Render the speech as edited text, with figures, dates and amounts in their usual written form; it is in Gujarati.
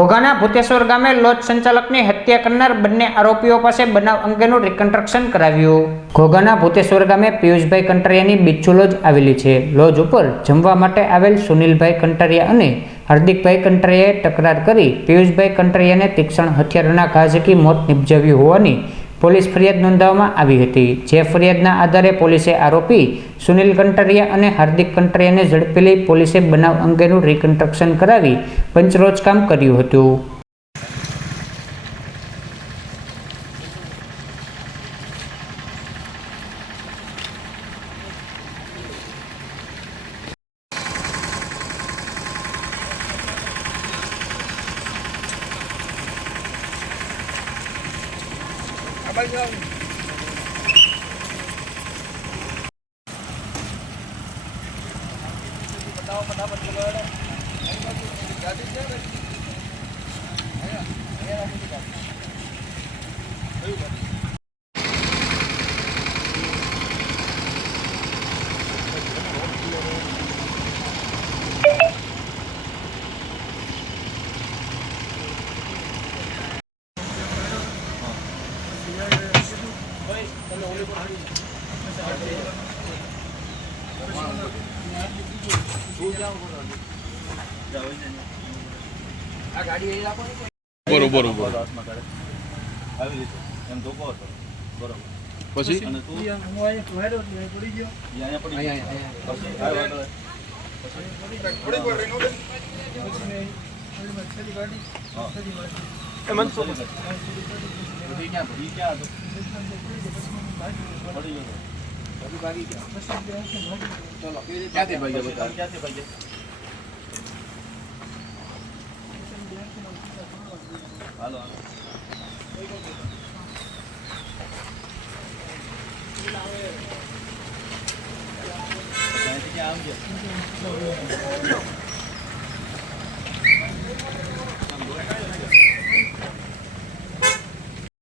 ઘોઘાના ભૂતેશ્વર ગામે લોજ સંચાલકની હત્યા કરનાર બંને આરોપીઓ પાસે બનાવ અંગેનું રિકન્સ્ટ્રક્શન કરાવ્યું। ઘોઘાના ભૂતેશ્વર ગામે પિયુષભાઈ કંટરિયાની બિચ્છુ લોજ આવેલી છે। લોજ ઉપર જમવા માટે આવેલ સુનિલભાઈ કંટરિયા અને હાર્દિકભાઈ કંટરિયાએ તકરાર કરી પિયુષભાઈ કંટરિયાને તીક્ષ્ણ હથિયારના ઘા ઝીકી મોત નિપજાવ્યું હોવાની પોલીસ ફરિયાદ નોંધાવવામાં આવી હતી। જે ફરિયાદના આધારે પોલીસે આરોપી સુનિલ કંટરિયા અને હાર્દિક કંટરિયાને ઝડપી લઈ પોલીસે બનાવ અંગેનું રિકન્સ્ટ્રક્શન કરાવી પંચરોજ કામ કર્યું હતું। હાલો